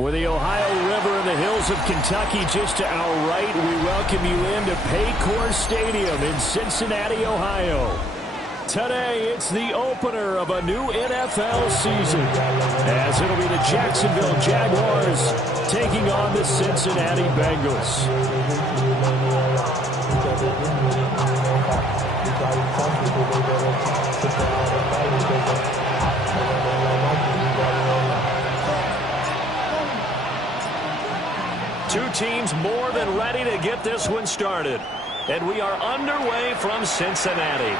With the Ohio River and the hills of Kentucky just to our right, we welcome you into Paycor Stadium in Cincinnati, Ohio. Today, it's the opener of a new NFL season, as it'll be the Jacksonville Jaguars taking on the Cincinnati Bengals. Two teams more than ready to get this one started. And we are underway from Cincinnati.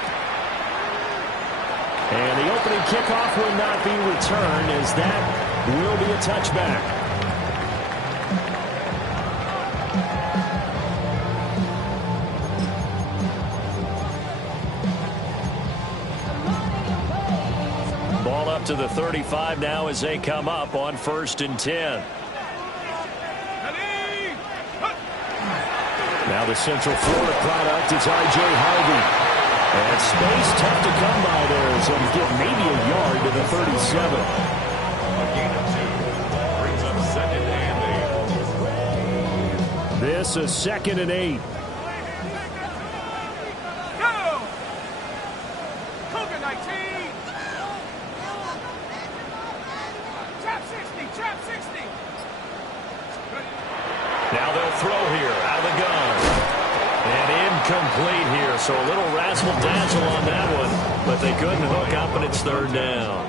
And the opening kickoff will not be returned, as that will be a touchback. Ball up to the 35 now as they come up on 1st and 10. Now the Central Florida product, it's R.J. Harvey. And space tough to come by there, so he's getting maybe a yard to the 37. This is 2nd and 8. Go! Cougar 19! Trap 60, trap 60! Now they'll throw here, out of the gun. And incomplete here, so a little razzle-dazzle on that one. But they couldn't hook up, and it's 3rd down.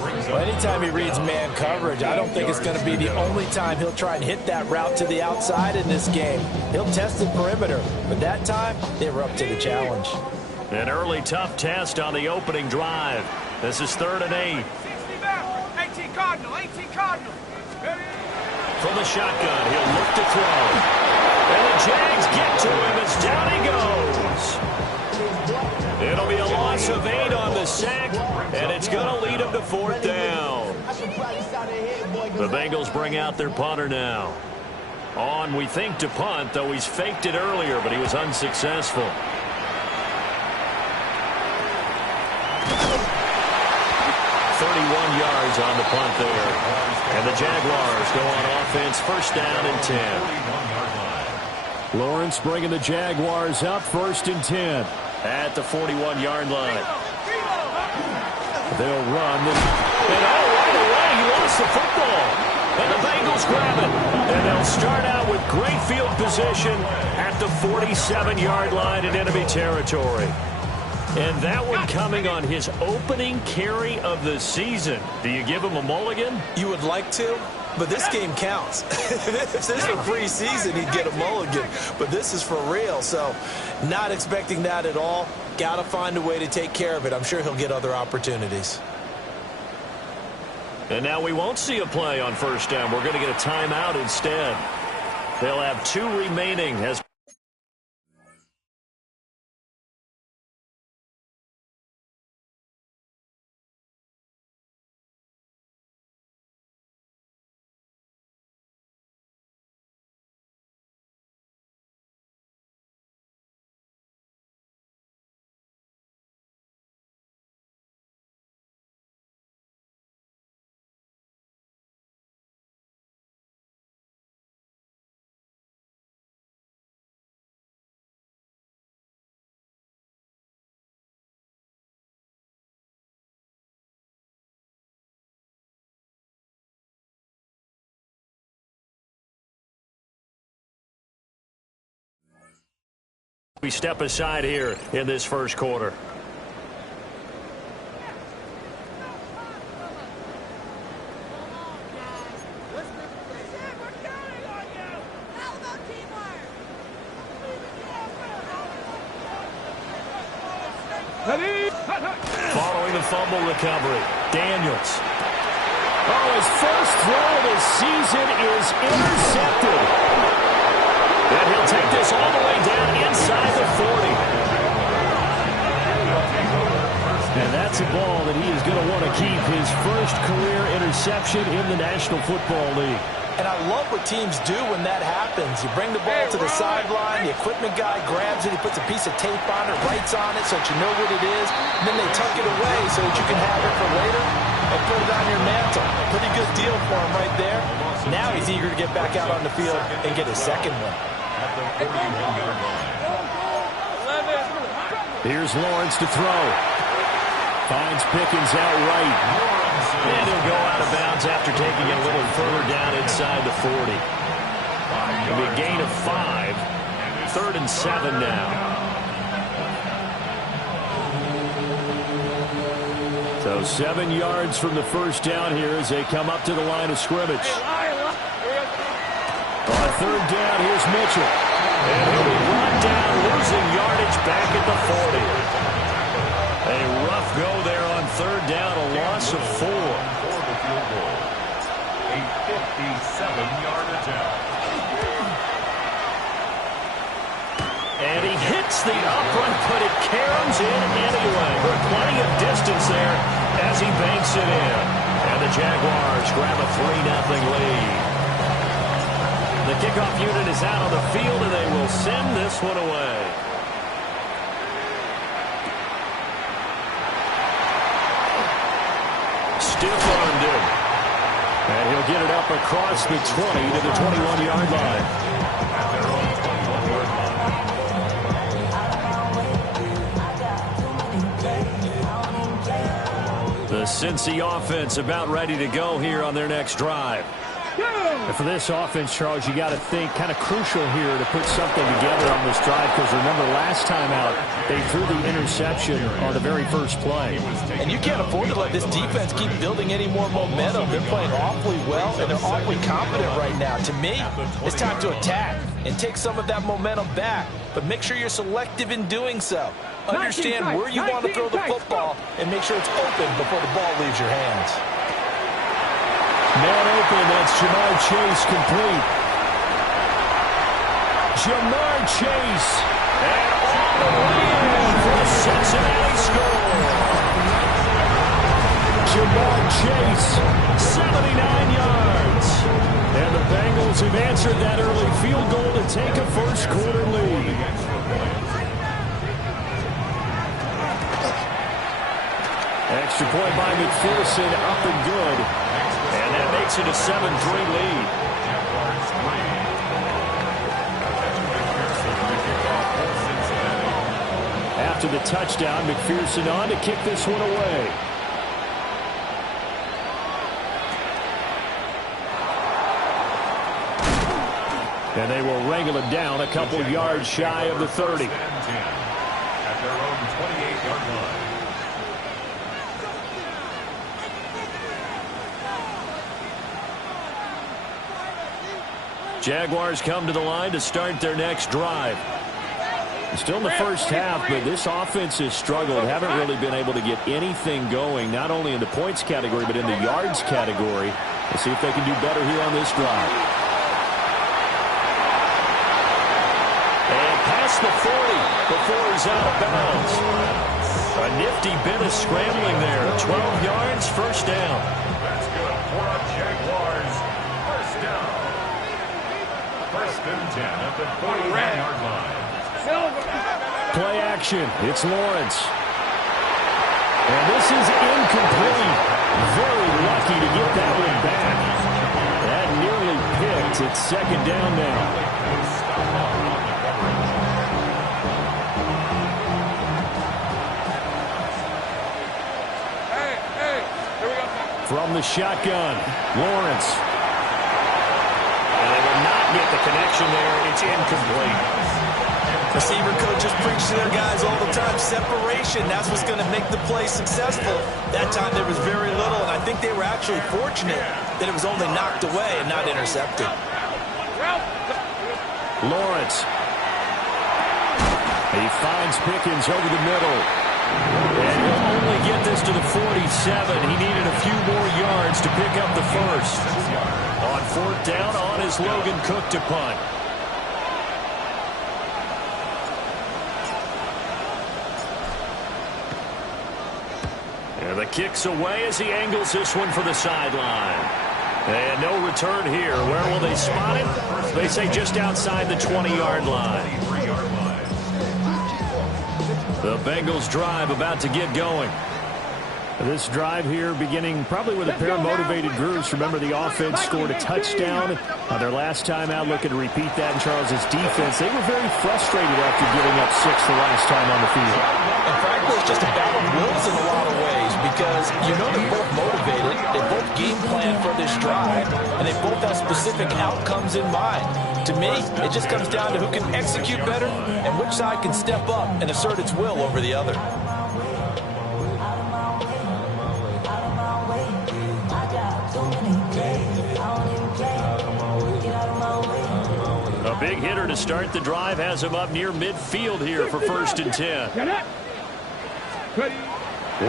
Well, anytime he reads man coverage, I don't think it's going to be the only time he'll try and hit that route to the outside in this game. He'll test the perimeter, but that time, they were up to the challenge. An early tough test on the opening drive. This is 3rd and 8. 60 back, 18 Cardinal, 18 Cardinal. From the shotgun, he'll look to throw. And the Jags get to him as down he goes. It'll be a loss of 8 on the sack, and it's going to lead him to 4th down. The Bengals bring out their punter now. On, we think, to punt, though he's faked it earlier, but he was unsuccessful. Yards on the punt there. And the Jaguars go on offense, 1st down and 10. Lawrence bringing the Jaguars up, 1st and 10 at the 41-yard line. They'll run. And right away, he lost the football. And the Bengals grab it. And they'll start out with great field position at the 47-yard line in enemy territory. And that one coming on his opening carry of the season. Do you give him a mulligan? You would like to, but this game counts. If this were preseason, he'd get a mulligan. But this is for real, so not expecting that at all. Got to find a way to take care of it. I'm sure he'll get other opportunities. And now we won't see a play on 1st down. We're going to get a timeout instead. They'll have 2 remaining as we step aside here in this 1st quarter. Following the fumble recovery, Daniels. Oh, his first throw of the season is intercepted. And he'll take this all the way down inside the 40. And that's a ball that he is going to want to keep, his first career interception in the National Football League. And I love what teams do when that happens. You bring the ball to the sideline, the equipment guy grabs it, he puts a piece of tape on it, writes on it so that you know what it is, and then they tuck it away so that you can have it for later and put it on your mantle. Pretty good deal for him right there. Now he's eager to get back out on the field and get his second one. Here's Lawrence to throw. Finds Pickens out right. And he'll go out of bounds after taking it a little further down inside the 40. It'll be a gain of 5. 3rd and 7 now. So 7 yards from the first down here as they come up to the line of scrimmage. On 3rd down, here's Mitchell. And he'll be brought down, losing yardage back at the 40. A rough go there on 3rd down, a loss of 4. A 57-yard attempt. And he hits the upright, but it caroms in anyway. But plenty of distance there as he banks it in. And the Jaguars grab a 3-0 lead. The kickoff unit is out on the field, and they will send this one away. Stiff-armed him. And he'll get it up across the 20 to the 21-yard line. The Cincy offense about ready to go here on their next drive. And for this offense, Charles, you got to think kind of crucial here to put something together on this drive, because remember last time out they threw the interception on the very first play. And you can't afford to let this defense keep building any more momentum. They're playing awfully well, and they're awfully confident right now. To me, it's time to attack and take some of that momentum back, but make sure you're selective in doing so. Understand where you want to throw the football and make sure it's open before the ball leaves your hands. Man open, that's Jamar Chase complete. Jamar Chase, and all the way in for the Cincinnati score. Jamar Chase, 79 yards. And the Bengals have answered that early field goal to take a first-quarter lead. Extra point by McPherson, up and good. And that makes it a 7-3 lead. After the touchdown, McPherson on to kick this one away. And they will wrangle it down a couple yards shy of the 30. At their own 28-yard line. Jaguars come to the line to start their next drive. Still in the first half, but this offense has struggled. Haven't really been able to get anything going, not only in the points category, but in the yards category. Let's see if they can do better here on this drive. And past the 40 before he's out of bounds. A nifty bit of scrambling there. 12 yards, first down. That's good for a Jaguars. First down. First and 10 at the 41-yard line. Play action. It's Lawrence. And this is incomplete. Very lucky to get that one back. That nearly picked. It's second down now. From the shotgun, Lawrence. And they will not get the connection there. It's incomplete. Receiver coaches preach to their guys all the time. Separation, that's what's going to make the play successful. That time there was very little, and I think they were actually fortunate that it was only knocked away and not intercepted. Lawrence. He finds Pickens over the middle. And he'll only get this to the 47. He needed a few more yards to pick up the first. On fourth down, on is Logan Cook to punt. And the kick's away as he angles this one for the sideline. And no return here. Where will they spot him? They say just outside the 20-yard line. The Bengals drive about to get going. This drive here beginning probably with a pair of motivated groups. Remember, the offense scored a touchdown on their last time out, looking to repeat that in Charles's defense. They were very frustrated after giving up 6 the last time on the field. And frankly, it's just a battle of wills in a lot of ways because you know they're both motivated, they both game plan for this drive, and they both have specific outcomes in mind. To me, it just comes down to who can execute better and which side can step up and assert its will over the other. A big hitter to start the drive has him up near midfield here for 1st and 10.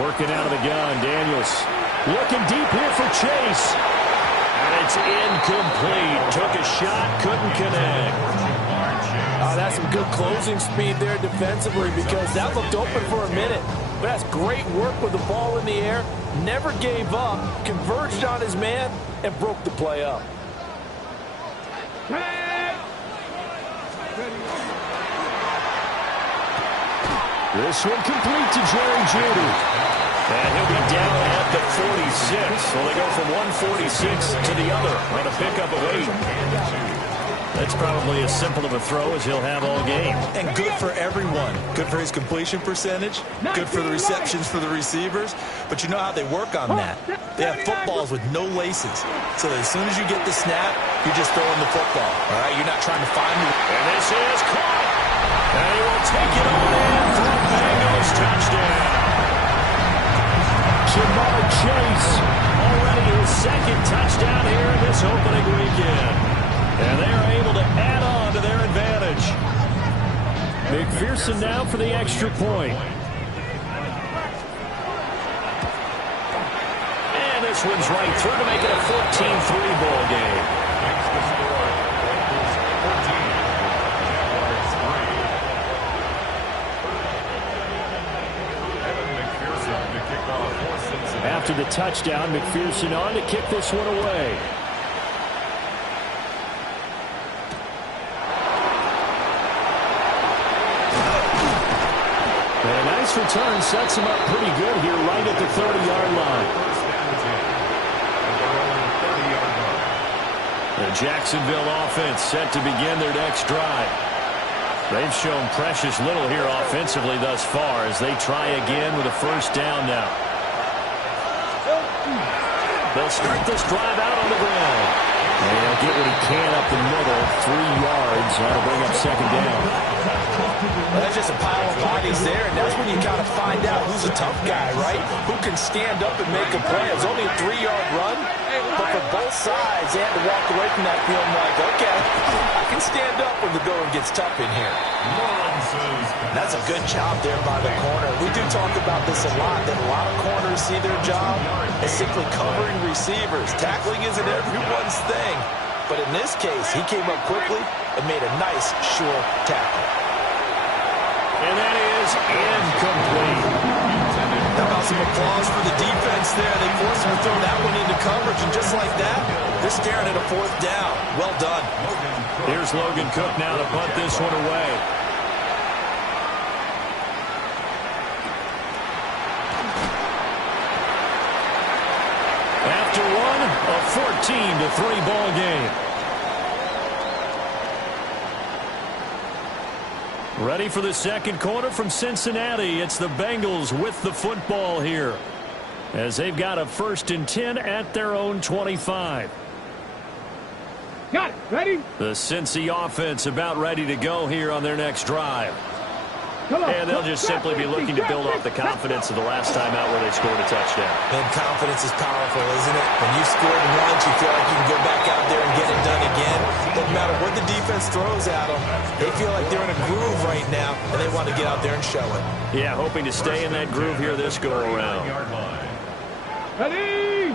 Working out of the gun, Daniels looking deep here for Chase. And it's incomplete. Took a shot, couldn't connect. That's some good closing speed there defensively because that looked open for a minute. But that's great work with the ball in the air. Never gave up, converged on his man, and broke the play up. This one complete to Jerry Jeudy. And he'll be down at the 46. Well, they go from 146 to the other on a pickup of 8. That's probably as simple of a throw as he'll have all game. And good for everyone. Good for his completion percentage. Good for the receptions for the receivers. But you know how they work on that. They have footballs with no laces. So that as soon as you get the snap, you're just throwing the football. All right? You're not trying to find it. And this is caught. And he will take it on in for a Bengals touchdown. Jamar Chase already his 2nd touchdown here in this opening weekend. And they are able to add on to their advantage. McPherson now for the extra point. And this one's right through to make it a 14-3 ball game. After the touchdown, McPherson on to kick this one away. And a nice return sets him up pretty good here right at the 30-yard line. The Jacksonville offense set to begin their next drive. They've shown precious little here offensively thus far as they try again with a 1st down now. They'll start this drive out on the ground. And he'll get what he can up the middle, 3 yards. That'll bring up 2nd down. Well, that's just a pile of bodies there, and that's when you kind of find out who's a tough guy, right? Who can stand up and make a play. It was only a 3-yard run, but for both sides, they had to walk away from that feeling like, okay, I can stand up when the going gets tough in here. That's a good job there by the corner. We do talk about this a lot, that a lot of corners see their job as simply covering receivers. Tackling isn't everyone's thing, but in this case, he came up quickly and made a nice, sure tackle. And that is incomplete. How about some applause for the defense there? They forced him to throw that one into coverage, and just like that, they're staring at a 4th down. Well done. Here's Logan Cook now to punt this one away. After one, a 14-3 ball game. Ready for the 2nd quarter from Cincinnati. It's the Bengals with the football here as they've got a 1st and 10 at their own 25. Got it. Ready? The Cincy offense about ready to go here on their next drive. And they'll just simply be looking to build off the confidence of the last time out where they scored a touchdown. And confidence is powerful, isn't it? When you scored once, you feel like you can go back out there and get it done again. Doesn't matter what the defense throws at them. They feel like they're in a groove right now, and they want to get out there and show it. Yeah, hoping to stay in that groove here this go-around. Ready?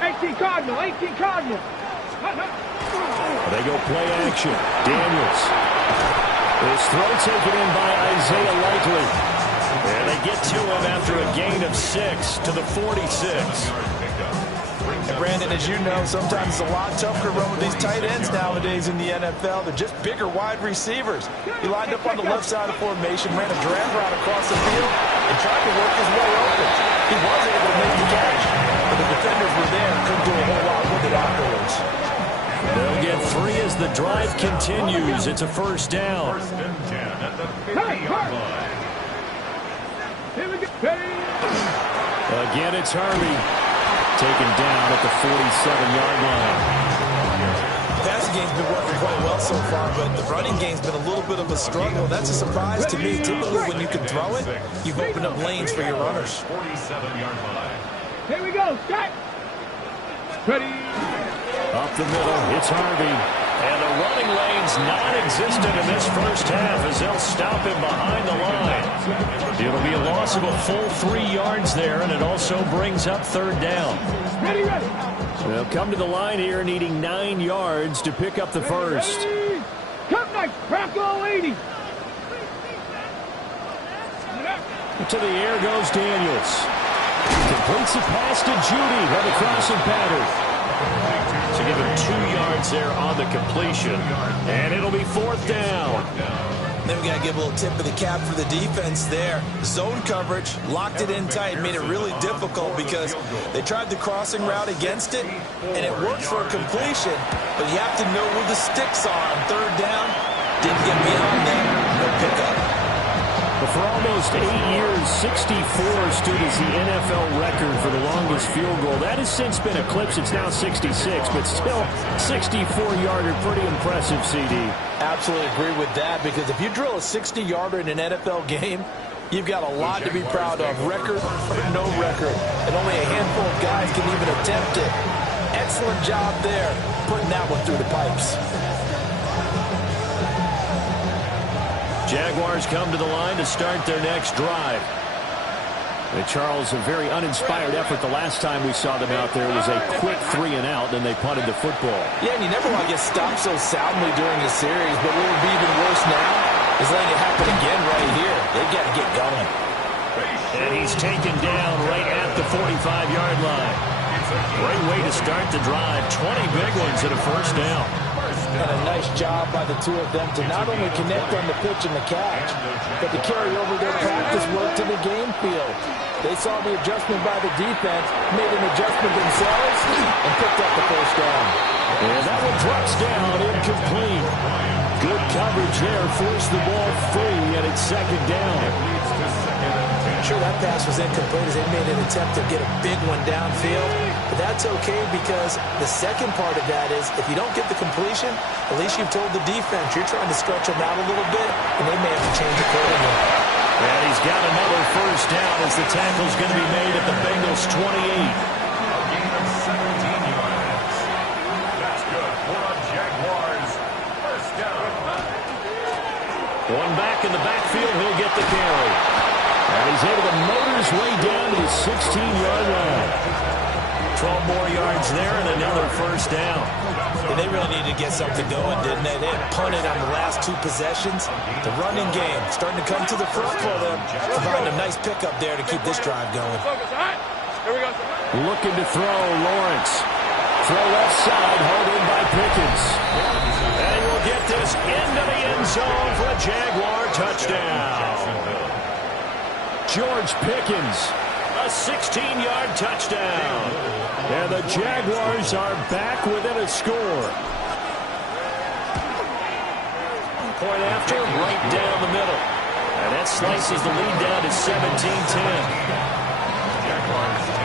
18 Cardinal, 18 Cardinal. They go play action. Daniels. His throw taken in by Isaiah Likely. And they get to him after a gain of 6 to the 46. And Brandon, as you know, sometimes it's a lot tougher to run with these tight ends nowadays in the NFL. They're just bigger wide receivers. He lined up on the left side of formation, ran a drag route across the field, and tried to work his way open. He was able to make the catch, but the defenders were there and couldn't do a whole lot with it afterwards. They'll get 3 as the drive continues. It's a first down. First and 10 at the 50-yard line. Here we go. Again, it's Harvey. Taken down at the 47-yard line. Passing game's been working quite well so far, but the running game's been a little bit of a struggle. That's a surprise to me. Typically, when you can throw it, you've opened up lanes for your runners. 47-yard line. Here we go. Start. Ready. Up the middle, it's Harvey. And the running lane's non-existent in this first half as they'll stop him behind the line. It'll be a loss of a full 3 yards there, and it also brings up third down. Ready, ready. They'll come to the line here needing 9 yards to pick up the first. Ready. Come like Crackle 80. To the air goes Daniels. Completes the pass to Judy on the crossing pattern. To give him 2 yards there on the completion. And it'll be fourth down. Then we got to give a little tip of the cap for the defense there. Zone coverage, locked it in tight, made it really difficult because they tried the crossing route against it, and it worked for a completion, but you have to know where the sticks are on third down. Didn't get beyond that. No pickup. But for almost 8 years, 64 stood as the NFL record for the longest field goal. That has since been eclipsed. It's now 66, but still 64-yarder. Pretty impressive, CD. Absolutely agree with that, because if you drill a 60-yarder in an NFL game, you've got a lot to be proud of, record or no record. And only a handful of guys can even attempt it. Excellent job there, putting that one through the pipes. Jaguars come to the line to start their next drive. And Charles, a very uninspired effort the last time we saw them out there. It was a quick 3 and out, then they punted the football. Yeah, and you never want to get stopped so soundly during the series, but what would be even worse now is letting it happen again right here. They've got to get going. And he's taken down right at the 45-yard line. Great way to start the drive. 20 big ones at a first down. And a nice job by the two of them to not only connect on the pitch and the catch, but to carry over their practice work to the game field. They saw the adjustment by the defense, made an adjustment themselves, and picked up the first down. And that one drops down, incomplete. Good coverage there, forced the ball free, and it's second down. Sure, that pass was incomplete as they made an attempt to get a big one downfield. But that's okay, because the second part of that is if you don't get the completion, at least you've told the defense you're trying to stretch them out a little bit, and they may have to change accordingly. And he's got another first down as the tackle's going to be made at the Bengals 28. A gain of 17 yards. That's good for the Jaguars. First down. One back in the backfield, he'll get the carry. And he's able to motor his way down to the 16-yard line. 12 more yards there and another first down. And they really needed to get something going, didn't they? They had punted on the last 2 possessions. The running game starting to come to the front for them. Providing a nice pickup there to keep this drive going. Focus, all right? Here we go. Looking to throw, Lawrence. Throw left side, hauled in by Pickens. And he will get this into the end zone for a Jaguar touchdown. George Pickens, a 16-yard touchdown. And the Jaguars are back within a score. Point after, right down the middle. And that slices the lead down to 17-10. Jaguars 10.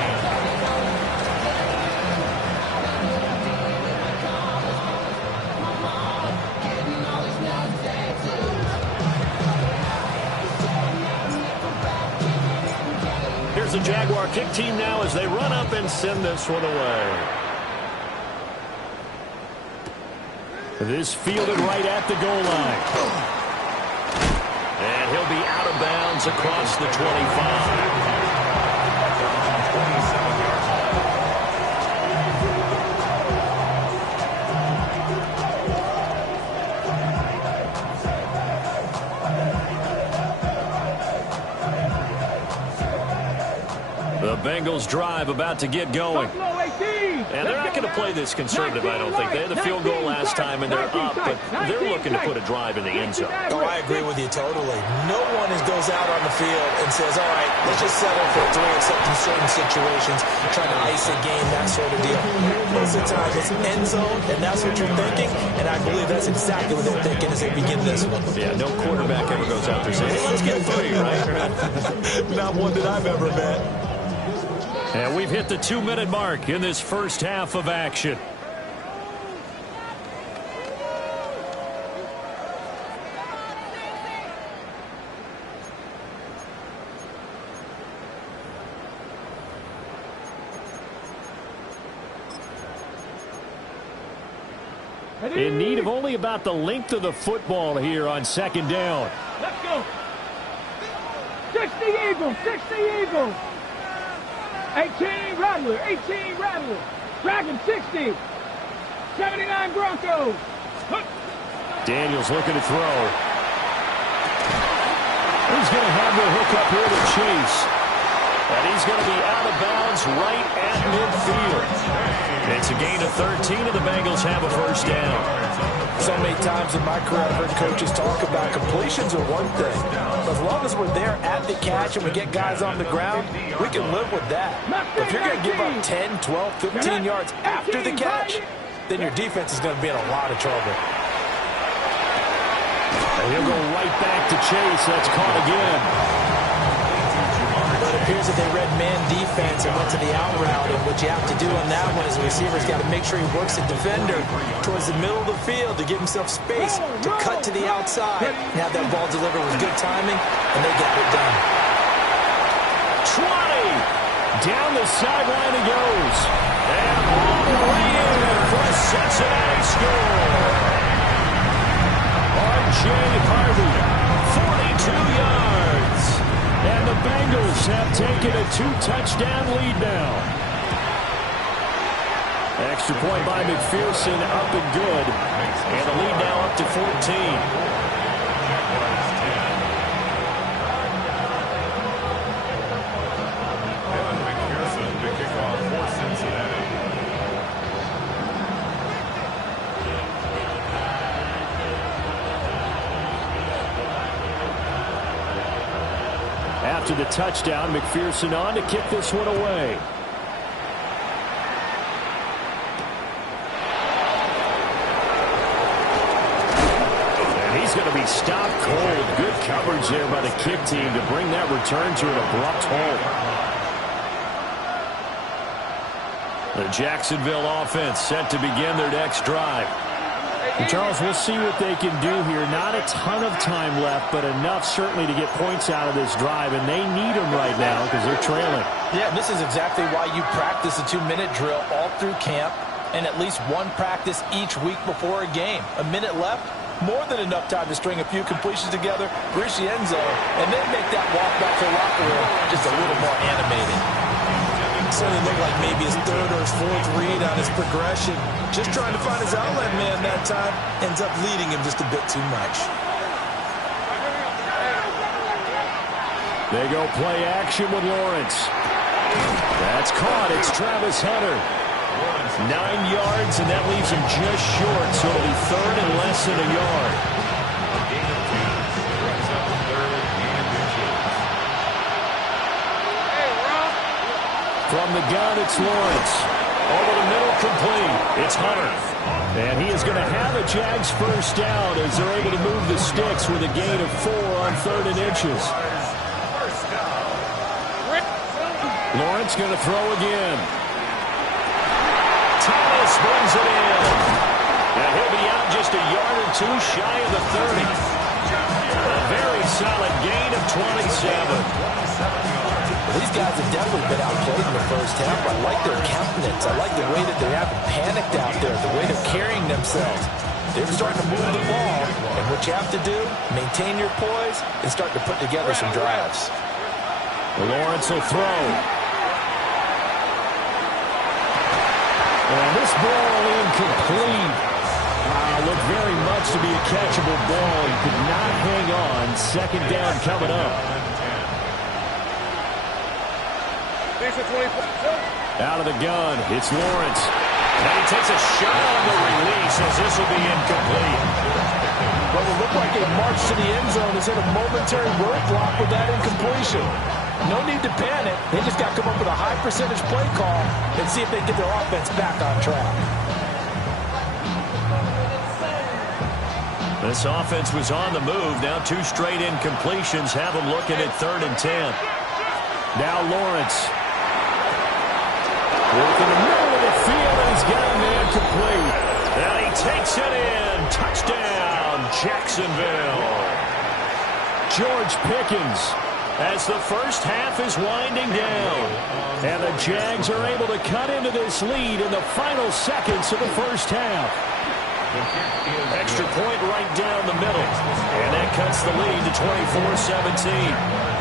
Here's the Jaguar kick team now as they run up and send this one away. This fielded right at the goal line. And he'll be out of bounds across the 25. The Bengals drive about to get going. Buffalo 18. And they're not going to play this conservative, I don't think. They had the field goal last time, and they're up, but they're looking to put a drive in the end zone. Oh, I agree with you totally. No one goes out on the field and says, all right, let's just settle for 3 except in certain situations, trying to ice a game, that sort of deal. Most of the time, it's end zone, and that's what you're thinking, and I believe that's exactly what they're thinking as they begin this one. Yeah, no quarterback ever goes out there saying, hey, let's get 3, right? Not one that I've ever met. And we've hit the 2-minute mark in this first half of action. In need of only about the length of the football here on second down. Let's go. 60 Eagles, 60 Eagles. 18 Rattler, 18 Rattler. Dragon 60. 79 Broncos. Daniels looking to throw. He's going to have the hook up here to Chase. And he's going to be out of bounds right at midfield. It's a gain of 13, and the Bengals have a first down. So many times in my career I've heard coaches talk about completions are one thing. But as long as we're there at the catch and we get guys on the ground, we can live with that. But if you're going to give up 10, 12, 15 yards after the catch, then your defense is going to be in a lot of trouble. And he'll go right back to Chase. That's caught again. But it appears that they read man defense and went to the out route. And what you have to do on that one is the receiver's got to make sure he works the defender towards the middle of the field to give himself space to cut to the outside and have that ball delivered with good timing, and they got it done. 20! Down the sideline he goes. And all the way in for a Cincinnati score. R.J. Harvey, 42 yards. And the Bengals have taken a 2-touchdown lead now. Extra point by McPherson, up and good. And the lead now up to 14. After the touchdown, McPherson on to kick this one away. And he's going to be stopped cold. Good coverage there by the kick team to bring that return to an abrupt halt. The Jacksonville offense set to begin their next drive. And Charles, we'll see what they can do here. Not a ton of time left, but enough certainly to get points out of this drive, and they need them right now because they're trailing. Yeah, this is exactly why you practice a 2-minute drill all through camp and at least one practice each week before a game. A minute left, more than enough time to string a few completions together, reach the end zone, and then make that walk back to the locker room just a little more animated. Certainly looked like maybe his third or his fourth read on his progression. Just trying to find his outlet man that time. Ends up leading him just a bit too much. They go play action with Lawrence. That's caught. It's Travis Hunter. 9 yards, and that leaves him just short. So it'll be third and less than a yard. From the gun, it's Lawrence. Over the middle, complete. It's Hunter. And he is going to have a Jags first down as they're able to move the sticks with a gain of 4 on 3rd and inches. Lawrence going to throw again. Thomas brings it in. And he'll be out just a yard or 2 shy of the 30. A very solid gain of 27. These guys have definitely been outplayed in the first half. I like their countenance. I like the way that they haven't panicked out there, the way they're carrying themselves. They're starting to move the ball, and what you have to do, maintain your poise and start to put together some drives. Lawrence will throw. And this ball incomplete. Looked very much to be a catchable ball. He could not hang on. Second down coming up. Out of the gun, it's Lawrence. And he takes a shot on the release as this will be incomplete. What will look like a march to the end zone is in a momentary roadblock with that incompletion. No need to panic. They just got to come up with a high percentage play call and see if they can get their offense back on track. This offense was on the move. Now 2 straight incompletions have them looking at 3rd and 10. Now Lawrence. Working the middle of the field, and he's got a man complete. And he takes it in. Touchdown, Jacksonville. George Pickens as the first half is winding down. And the Jags are able to cut into this lead in the final seconds of the first half. Extra point right down the middle. And that cuts the lead to 24-17.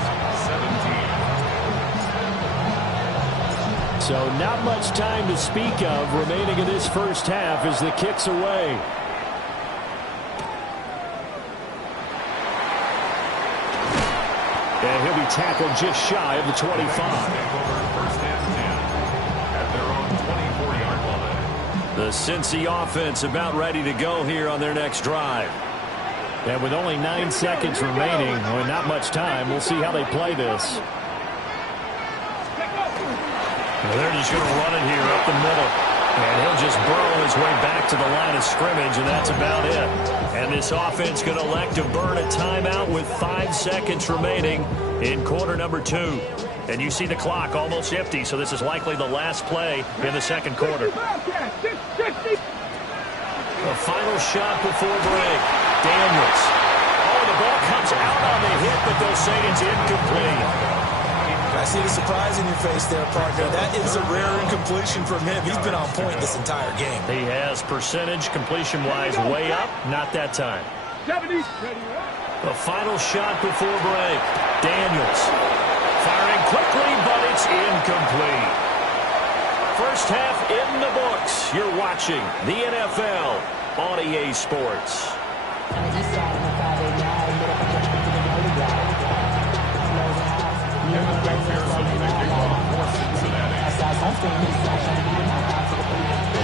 So not much time to speak of remaining in this first half as the kick's away. And he'll be tackled just shy of the 25. The Cincy offense about ready to go here on their next drive. And with only 9 seconds remaining, well, not much time, we'll see how they play this. Well, they're just going to run it here up the middle. And he'll just burrow his way back to the line of scrimmage, and that's about it. And this offense going to elect to burn a timeout with 5 seconds remaining in quarter number 2. And you see the clock almost empty, so this is likely the last play in the second quarter. The final shot before break. Daniels. Oh, the ball comes out on the hit, but they'll say it's incomplete. I see the surprise in your face there, partner. That is a rare incompletion from him. He's been on point this entire game. He has percentage completion-wise way up. Not that time. 70. The final shot before break. Daniels. Firing quickly, but it's incomplete. First half in the books. You're watching the NFL on EA Sports.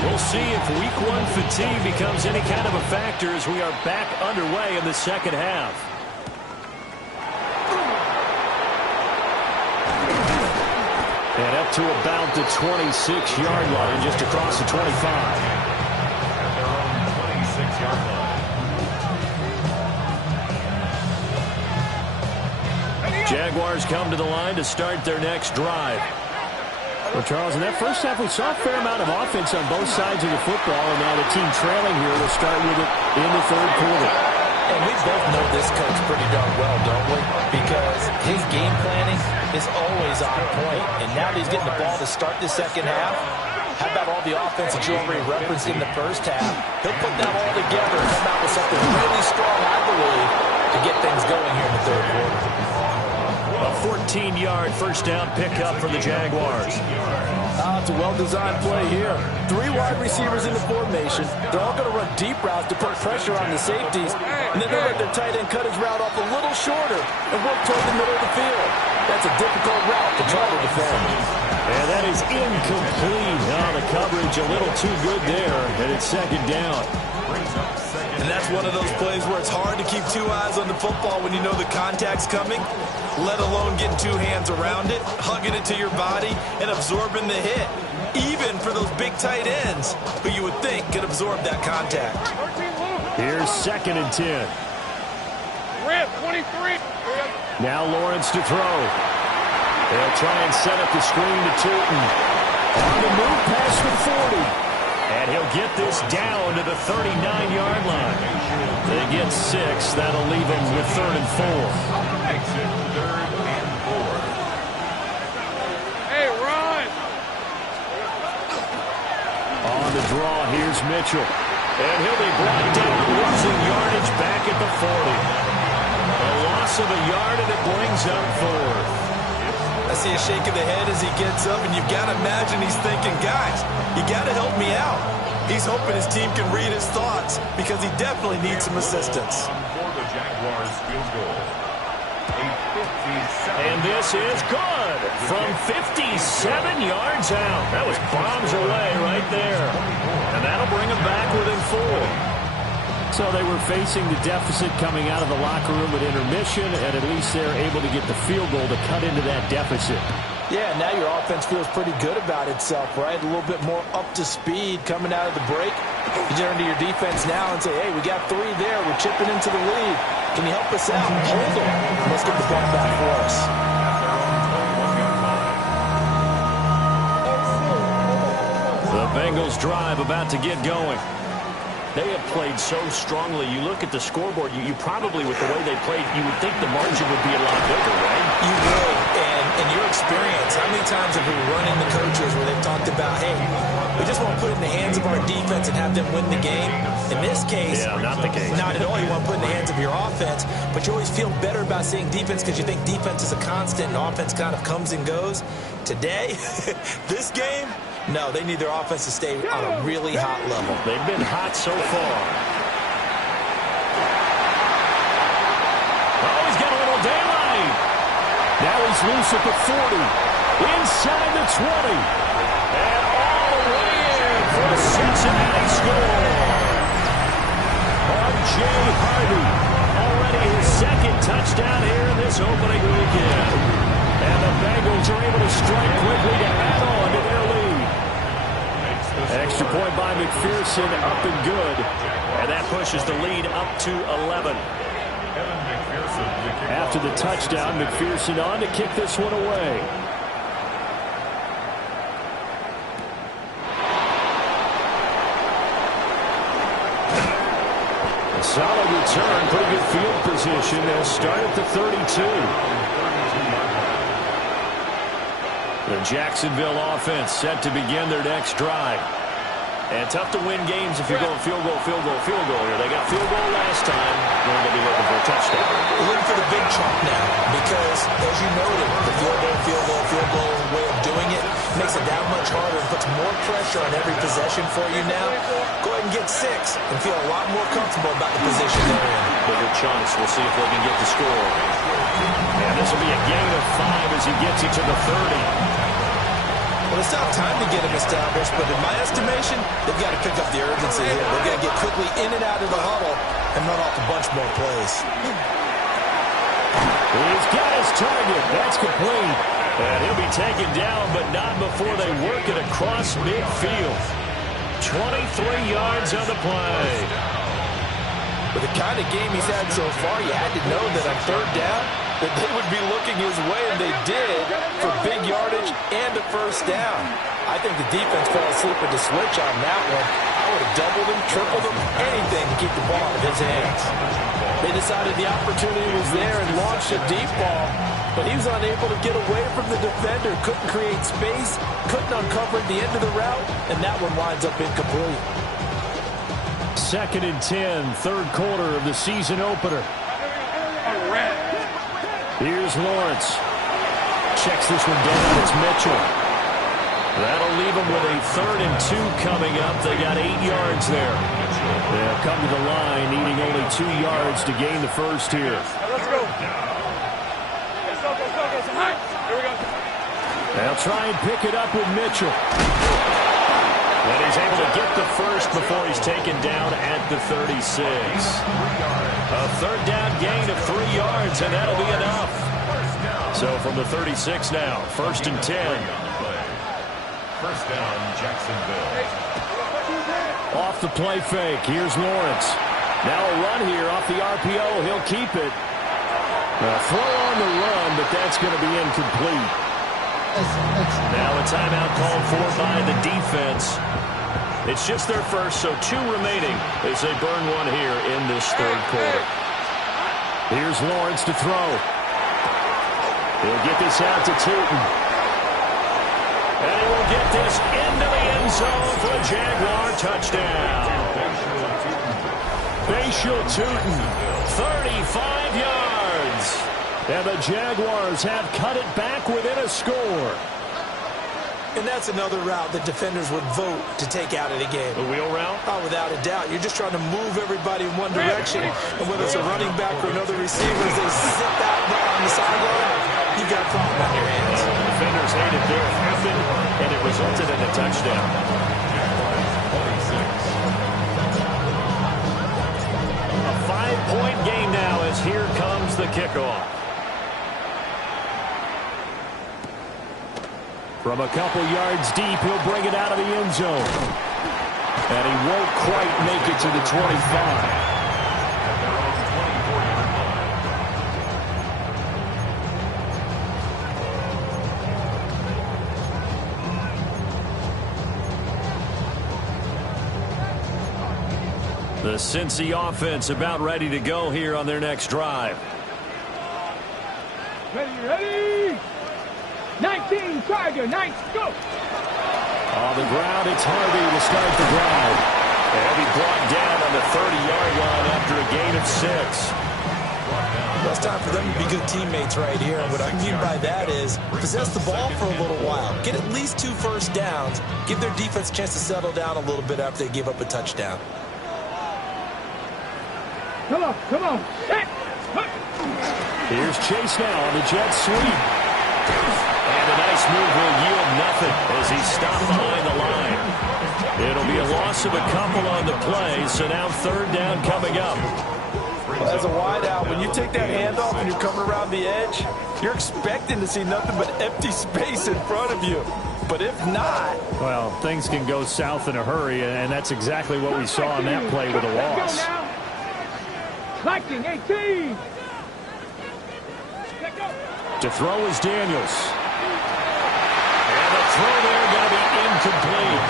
We'll see if week 1 fatigue becomes any kind of a factor as we are back underway in the second half. And up to about the 26-yard line, just across the 25. At their own 26-yard line. Jaguars come to the line to start their next drive. Well, Charles, in that first half, we saw a fair amount of offense on both sides of the football, and now the team trailing here will start with it in the third quarter. And we both know this coach pretty darn well, don't we? Because his game planning is always on point. And now that he's getting the ball to start the second half, how about all the offense that you already referenced in the first half? He'll put that all together and come out with something really strong, I believe, to get things going here in the third quarter. A 14-yard first down pickup for the Jaguars. It's a well-designed play here. 3 wide receivers in the formation. They're all going to run deep routes to put pressure on the safeties. And then they'll let their tight end cut his route off a little shorter and work toward the middle of the field. That's a difficult route to try to defend. And that is incomplete. Oh, the coverage a little too good there, and it's second down. And that's one of those plays where it's hard to keep 2 eyes on the football when you know the contact's coming, let alone getting 2 hands around it, hugging it to your body, and absorbing the hit. Even for those big tight ends who you would think could absorb that contact. Here's 2nd and 10. Rip, 23. Now Lawrence to throw. They'll try and set up the screen to Tootin. On the move past the 40. And he'll get this down to the 39-yard line. They get 6. That'll leave him with 3rd and 4. Makes it 3rd and 4. Hey, run! On the draw, here's Mitchell. And he'll be brought down, losing yardage back at the 40. A loss of a yard, and it brings up 4th. I see a shake of the head as he gets up, and you've got to imagine he's thinking, guys, you got to help me out. He's hoping his team can read his thoughts because he definitely needs some assistance. For the Jaguars field goal. And this is good from 57 yards out. That was bombs away right there. And that'll bring them back within 4. So they were facing the deficit coming out of the locker room at intermission, and at least they're able to get the field goal to cut into that deficit. Yeah, now your offense feels pretty good about itself, right? A little bit more up to speed coming out of the break. You turn to your defense now and say, hey, we got 3 there. We're chipping into the lead. Can you help us out? Hold them. Let's get the ball back for us. The Bengals drive about to get going. They have played so strongly. You look at the scoreboard, you probably, with the way they played, you would think the margin would be a lot bigger, right? You would. And in your experience, how many times have we run into coaches where they've talked about, hey, we just want to put it in the hands of our defense and have them win the game? In this case, yeah, not the case. Not at all. You want to put it in the hands of your offense, but you always feel better about seeing defense because you think defense is a constant and offense kind of comes and goes. Today, this game, no, they need their offense to stay on a really hot level. They've been hot so far. Oh, he's got a little daylight. Now he's loose at the 40. Inside the 20. And all the way in for a Cincinnati score. R.J. Harvey. Already his 2nd touchdown here in this opening weekend. And the Bengals are able to strike quickly to add on to their lead. Extra point by McPherson, up and good. And that pushes the lead up to 11. After the touchdown, McPherson on to kick this one away. A solid return, pretty good field position. They'll start at the 32. The Jacksonville offense set to begin their next drive. And tough to win games if you're going field goal, field goal, field goal here. They got field goal last time. They're going to be looking for a touchdown. We're looking for the big chunk now because, as you noted, the field goal way of doing it makes it that much harder and puts more pressure on every possession for you now. Go ahead and get 6 and feel a lot more comfortable about the position they're in. Bigger chunks. We'll see if they can get the score. And this will be a gain of 5 as he gets it to the 30. Well, it's not time to get him established, but in my estimation, they've got to pick up the urgency here. They've got to get quickly in and out of the huddle and run off a bunch more plays. He's got his target. That's complete. And he'll be taken down, but not before they work it across midfield. 23 yards on the play. With the kind of game he's had so far, you had to know that on 3rd down, that they would be looking his way, and they did, for big yardage and a 1st down. I think the defense fell asleep at the switch on that one. I would have doubled him, tripled him, anything to keep the ball in his hands. They decided the opportunity was there and launched a deep ball, but he was unable to get away from the defender, couldn't create space, couldn't uncover at the end of the route, and that one winds up incomplete. 2nd and 10, 3rd quarter of the season opener. Here's Lawrence. Checks this one down. It's Mitchell. That'll leave them with a 3rd and 2 coming up. They got 8 yards there. They'll come to the line, needing only 2 yards to gain the 1st here. Let's go. Let's go. Here we go. They'll try and pick it up with Mitchell. And he's able to get the 1st before he's taken down at the 36. A 3rd down gain of 3 yards, and that'll be enough. So from the 36 now, 1st and 10. 1st down, Jacksonville. Off the play fake, here's Lawrence. Now a run here off the RPO, he'll keep it. A throw on the run, but that's going to be incomplete. Now a timeout called for by the defense. It's just their 1st, so 2 remaining as they burn one here in this 3rd quarter. Here's Lawrence to throw. He'll get this out to Tootin. And he will get this into the end zone for a Jaguar touchdown. Bashal Tootin, 35 yards. And the Jaguars have cut it back within a score. And that's another route that defenders would vote to take out of the game. The wheel route? Oh, without a doubt. You're just trying to move everybody in one direction. And whether it's a running back or another receiver, as they sit that on the sideline, you've got a problem on your hands. Defenders hated their happen, and it resulted in a touchdown. A 5-point game now as here comes the kickoff. From a couple yards deep, he'll bring it out of the end zone. And he won't quite make it to the 25. The Cincy offense about ready to go here on their next drive. Ready. 19, Tiger, 9, go! On the ground, it's Harvey to start the drive. And he brought down on the 30-yard line after a gain of 6. Well, it's time for them to be good teammates right here. And what I mean by that is possess the ball for a little while. Get at least 2 first downs. Give their defense a chance to settle down a little bit after they give up a touchdown. Come on, set! Here's Chase now on the jet sweep. And a nice move will yield nothing as he's stopped behind the line. It'll be a loss of a couple on the play, so now 3rd down coming up. Well, as a wideout, when you take that handoff and you're coming around the edge, you're expecting to see nothing but empty space in front of you. But if not... Well, things can go south in a hurry, and that's exactly what we saw on that play with a loss. Lightning, 18! To throw is Daniels. And the throw there going to be incomplete.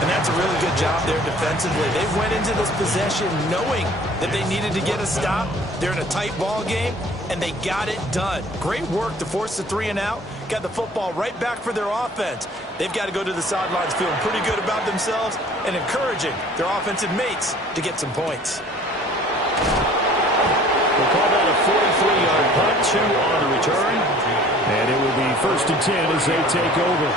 And that's a really good job there defensively. They went into this possession knowing that they needed to get a stop. They're in a tight ball game, and they got it done. Great work to force the 3 and out. Got the football right back for their offense. They've got to go to the sidelines feeling pretty good about themselves and encouraging their offensive mates to get some points. We'll call that a 43-yard punt, 2 on the return. And it will be 1st and 10 as they take over.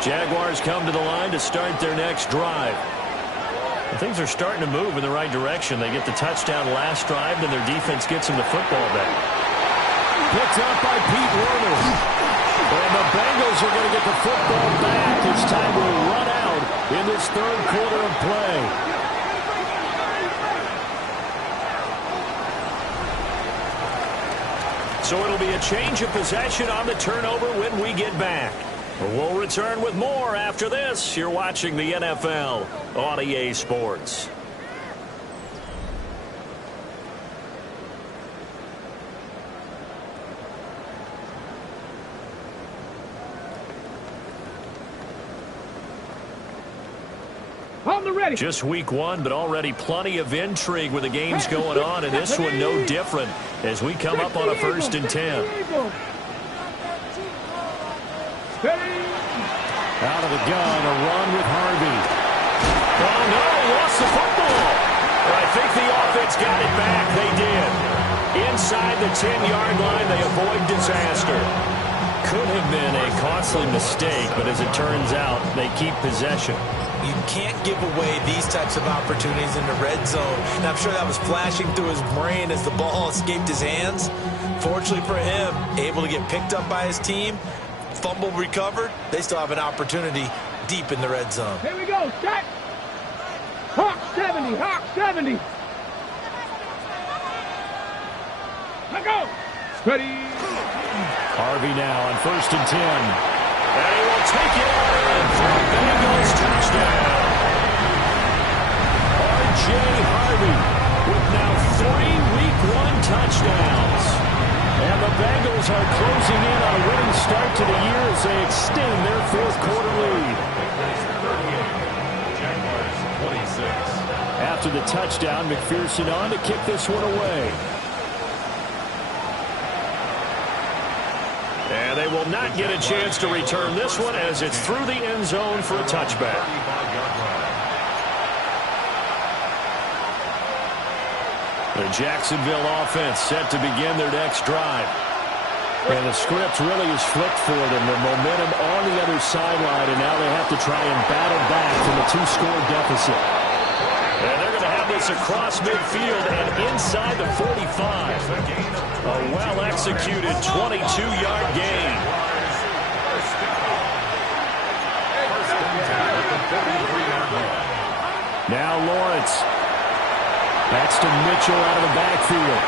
Jaguars come to the line to start their next drive. And things are starting to move in the right direction. They get the touchdown last drive, then their defense gets them the football back. Picked up by Pete Werner. And the Bengals are going to get the football back. It's time to run out in this 3rd quarter of play. So it'll be a change of possession on the turnover when we get back. We'll return with more after this. You're watching the NFL on EA Sports. Ready. Just week 1, but already plenty of intrigue with the games going on, and this one no different as we come up on a 1st and 10. Out of the gun, a run with Harvey. Oh, no, he lost the football. I think the offense got it back. They did. Inside the 10-yard line, they avoid disaster. Could have been a costly mistake, but as it turns out, they keep possession. You can't give away these types of opportunities in the red zone. And I'm sure that was flashing through his brain as the ball escaped his hands. Fortunately for him, able to get picked up by his team, fumble recovered. They still have an opportunity deep in the red zone. Here we go, set. Hawk 70, Hawk 70. Let go. Ready. Harvey now on 1st and 10. And he will take it in for a Bengals touchdown. R.J. Harvey with now 3 Week 1 touchdowns. And the Bengals are closing in on a winning start to the year as they extend their 4th quarter lead. After the touchdown, McPherson on to kick this one away. And they will not get a chance to return this one as it's through the end zone for a touchback. The Jacksonville offense set to begin their next drive. And the script really is flipped for them. The momentum on the other sideline, and now they have to try and battle back from a 2-score deficit. And they're going to have this across midfield and inside the 45. A well-executed 22-yard gain. Now Lawrence. That's to Mitchell out of the backfield.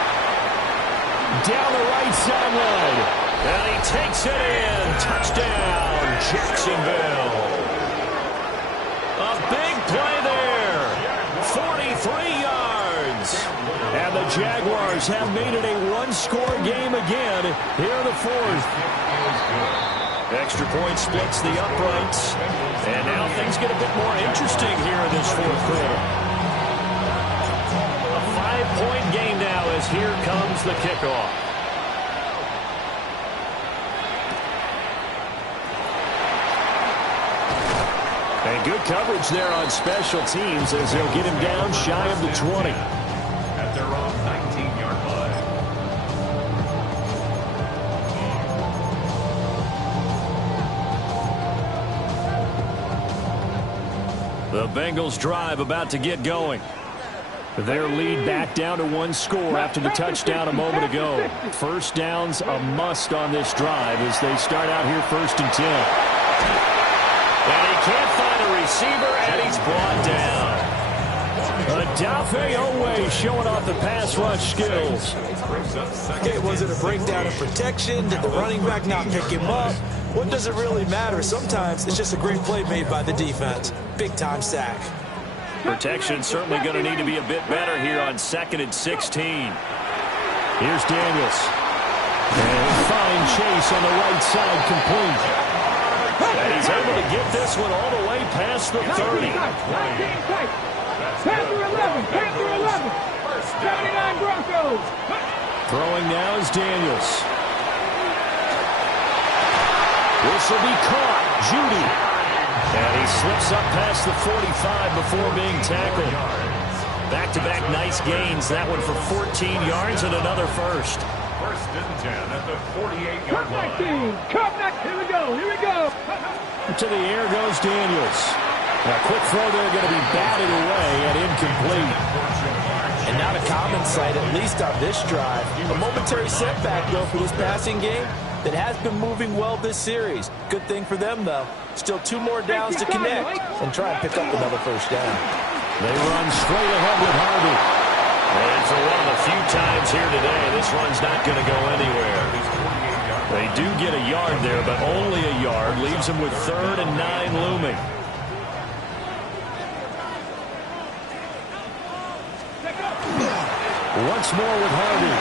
Down the right sideline. And he takes it in. Touchdown, Jacksonville. A big play there. 43 yards. And the Jaguars have made it a one-score game again here in the fourth. Extra point splits the uprights. And now things get a bit more interesting here in this fourth quarter. A 5-point game now as here comes the kickoff. And good coverage there on special teams as they'll get him down shy of the 20. At their own 19-yard line. The Bengals drive about to get going. Their lead back down to 1 score after the touchdown a moment ago. First down's a must on this drive as they start out here 1st and 10. And he can't find a receiver, and he's brought down. Odafe Oweh showing off the pass rush skills. Okay, was it a breakdown of protection? Did the running back not pick him up? What does it really matter? Sometimes it's just a great play made by the defense. Big-time sack. Protection certainly going to need to be a bit better here on 2nd and 16. Here's Daniels. And fine chase on the right side, complete. And he's able to get this one all the way past the 30. Panther 11, Panther 11, 79 Broncos. Throwing now is Daniels. This will be caught. Judy. And he slips up past the 45 before being tackled. Back-to-back nice gains. That one for 14 yards and another first. 1st and 10 at the 48-yard line. Come back, here we go, here we go. To the air goes Daniels. A quick throw there going to be batted away and incomplete. And not a common sight, at least on this drive. A momentary setback, though, for this passing game that has been moving well this series. Good thing for them, though. Still 2 more downs to connect and try and pick up another first down. They run straight ahead with Harvey. And for one of the few times here today, this run's not going to go anywhere. They do get a yard there, but only a yard. Leaves them with 3rd and 9 looming. Once more with Harvey.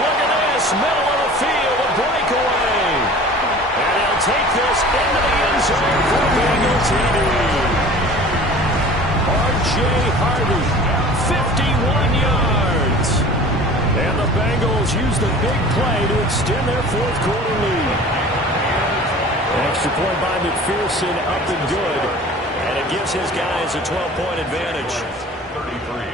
Look at this, middle of the field, a breakaway. And he'll take this into the end zone for Bengals TD. R.J. Harvey, 51 yards. And the Bengals use the big play to extend their 4th quarter lead. Extra point by McPherson, up and good. And it gives his guys a 12-point advantage. 33.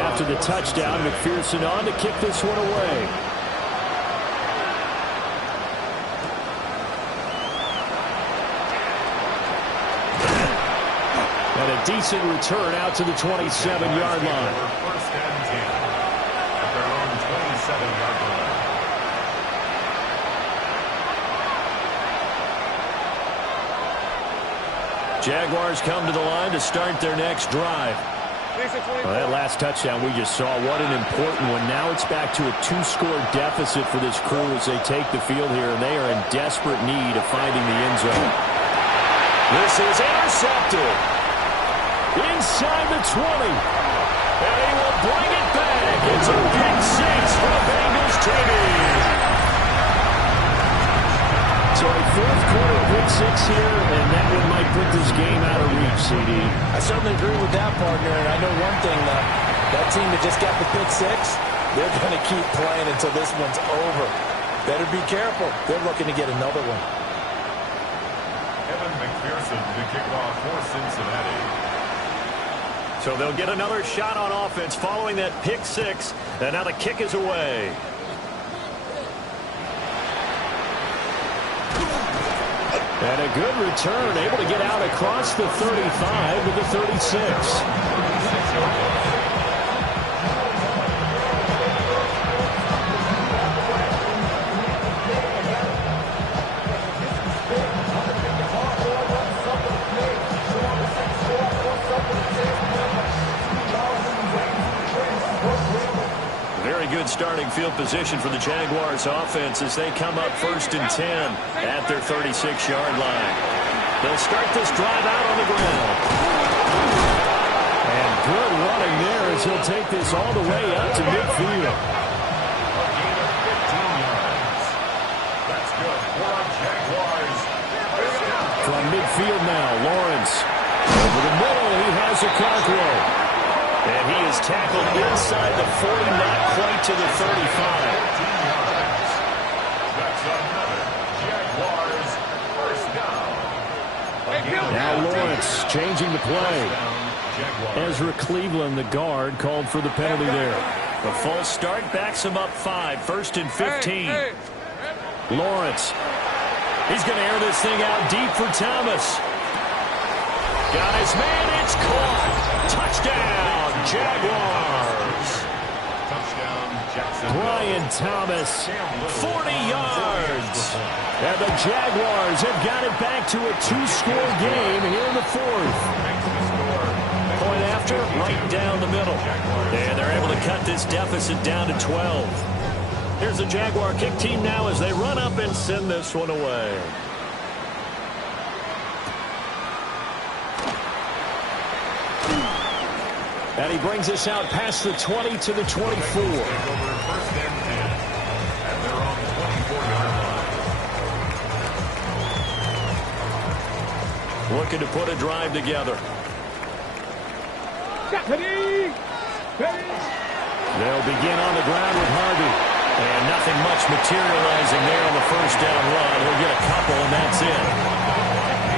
After the touchdown, McPherson on to kick this one away. And a decent return out to the 27-yard line. 1st and 10 at their own 27-yard line. Jaguars come to the line to start their next drive. Well, that last touchdown we just saw, what an important one. Now it's back to a 2-score deficit for this crew as they take the field here, and they are in desperate need of finding the end zone. This is intercepted. Inside the 20. And he will bring it back. It's a pick 6 for the Bengals TV. So a 4th quarter pick 6 here, and that one might put this game out of reach, CD. I certainly agree with that, partner, and I know one thing, though. That team that just got the pick 6, they're going to keep playing until this one's over. Better be careful. They're looking to get another one. Evan McPherson to kick off for Cincinnati. So they'll get another shot on offense following that pick six. And now the kick is away. And a good return, able to get out across the 35 to the 36. Very good starting field position for the Jaguars offense as they come up 1st and 10 at their 36-yard line. They'll start this drive out on the ground. And good running there as he'll take this all the way up to midfield. That's good for our Jaguars. From midfield now, Lawrence. Over the middle, he has a cartwheel. And he is tackled inside the 40, not quite to the 35. That's another Jaguars first down. Now Lawrence changing the play. Ezra Cleveland, the guard, called for the penalty there. The false start backs him up 5, 1st and 15. Lawrence. He's going to air this thing out deep for Thomas. Got his man, it's caught. Touchdown, Jaguars. Touchdown, Jackson. Brian Thomas, 40 yards. And the Jaguars have got it back to a 2-score game here in the 4th. Point after, right down the middle. And they're able to cut this deficit down to 12. Here's the Jaguar kick team now as they run up and send this one away. And he brings us out past the 20 to the 24. Looking to put a drive together. They'll begin on the ground with Harvey. And nothing much materializing there on the first down run. He'll get a couple, and that's it.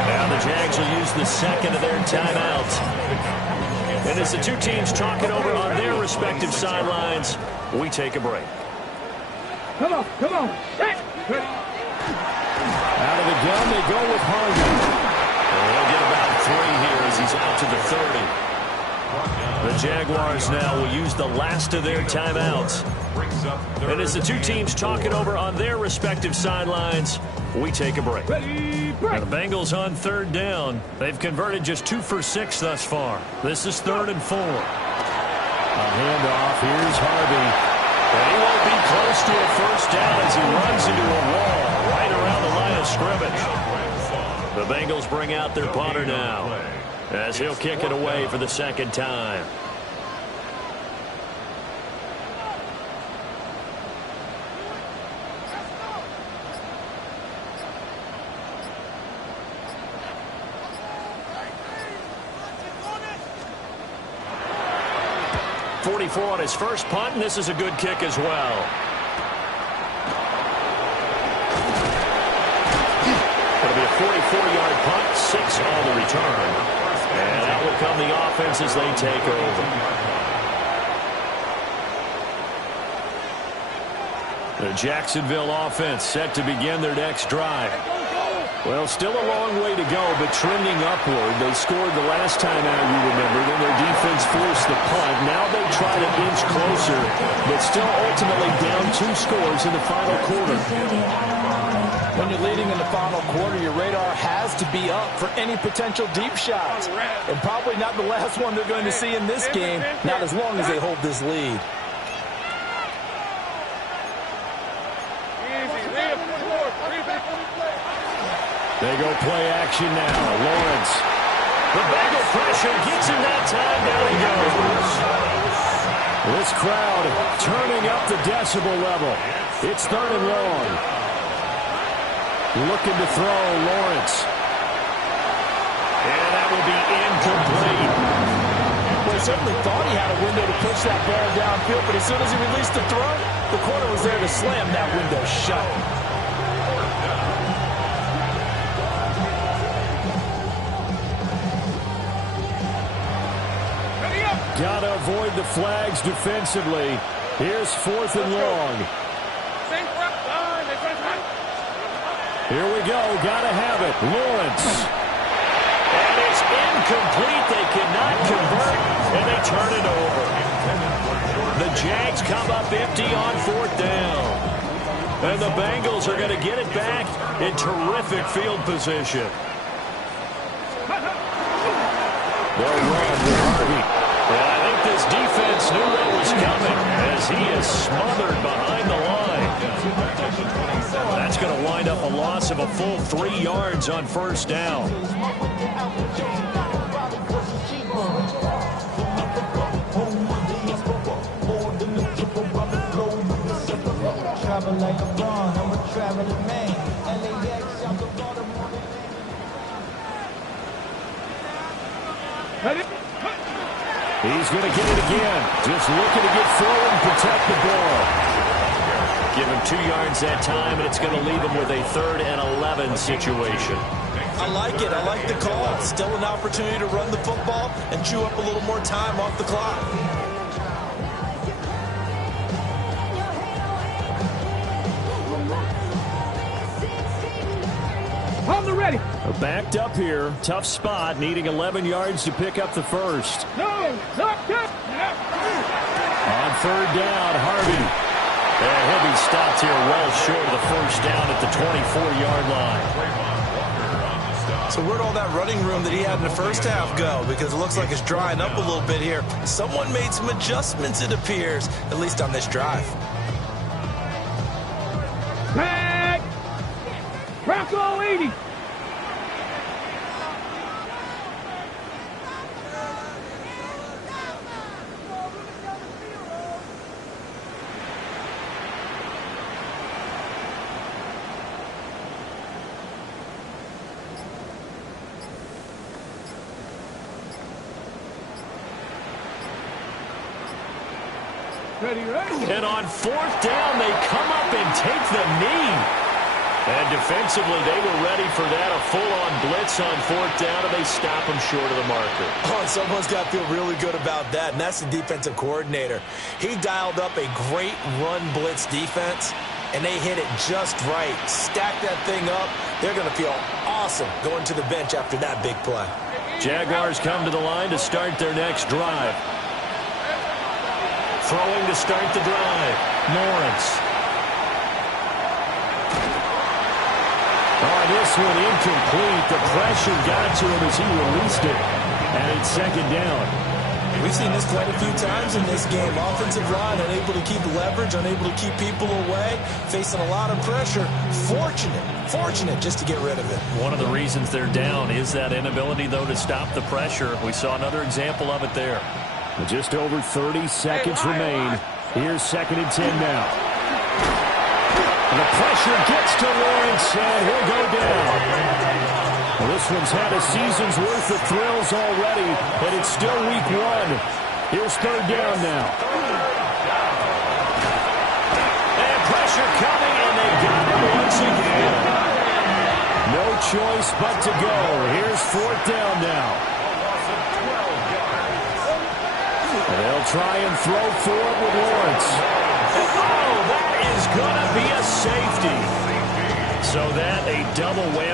Now the Jags will use the second of their timeouts. And as the two teams talk it over on their respective sidelines, we take a break. Come on. Out of the gun, they go with Harvey. They'll get about 3 here as he's out to the 30. The Jaguars now will use the last of their timeouts. And as the two teams talk it over on their respective sidelines, we take a break. Now the Bengals on 3rd down. They've converted just 2 for 6 thus far. This is 3rd and 4. A handoff. Here's Harvey. And he won't be close to a first down as he runs into a wall right around the line of scrimmage. The Bengals bring out their punter now as he'll kick it away for the 2nd time. On his first punt, and this is a good kick as well. It'll be a 44-yard punt, 6 on the return. And out will come the offense as they take over. The Jacksonville offense set to begin their next drive. Well, still a long way to go, but trending upward. They scored the last time out, you remember. Then their defense forced the punt. Now they try to inch closer, but still ultimately down 2 scores in the final quarter. When you're leading in the final quarter, your radar has to be up for any potential deep shots. And probably not the last one they're going to see in this game, not as long as they hold this lead. They go play action now. Lawrence. The Bengal pressure gets him that time. Down he goes. This crowd turning up the decibel level. It's 3rd and long. Looking to throw, Lawrence. And that will be incomplete. Well, he certainly thought he had a window to push that ball downfield, but as soon as he released the throw, the corner was there to slam that window shut. Got to avoid the flags defensively. Here's 4th and long. Here we go. Got to have it. Lawrence. And it's incomplete. They cannot convert, and they turn it over. The Jags come up empty on 4th down. And the Bengals are going to get it back in terrific field position. They'll run with Harvey. And I think this defense knew what was coming as he is smothered behind the line. That's going to wind up a loss of a full 3 yards on 1st down. He's going to get it again. Just looking to get forward and protect the ball. Give him 2 yards that time, and it's going to leave him with a 3rd and 11 situation. I like it. I like the call. Still an opportunity to run the football and chew up a little more time off the clock. On the ready. Backed up here. Tough spot. Needing 11 yards to pick up the first. No, not good. On 3rd down, Harvey. And he'll be stopped here well short of the 1st down at the 24-yard line. So where'd all that running room that he had in the first half go? Because it looks like it's drying up a little bit here. Someone made some adjustments, it appears, at least on this drive. Back. Bronco 80. Ready. And on 4th down, they come up and take the knee. And defensively, they were ready for that. A full-on blitz on 4th down, and they stop them short of the marker. Oh, and someone's got to feel really good about that, and that's the defensive coordinator. He dialed up a great run blitz defense, and they hit it just right. Stack that thing up. They're going to feel awesome going to the bench after that big play. Jaguars come to the line to start their next drive. Throwing to start the drive. Lawrence. Oh, this one incomplete. The pressure got to him as he released it. And it's 2nd down. We've seen this quite a few times in this game. Offensive line unable to keep leverage, unable to keep people away, facing a lot of pressure. Fortunate just to get rid of it. One of the reasons they're down is that inability, though, to stop the pressure. We saw another example of it there. Just over 30 seconds remain. Here's 2nd and 10 now. And the pressure gets to Lawrence, and he'll go down. Well, this one's had a season's worth of thrills already, but it's still week 1. Here's 3rd down now. And pressure coming, and they got him once again. No choice but to go. Here's 4th down now. They'll try and throw forward with Lawrence. Oh, that is going to be a safety. So that a double whammy.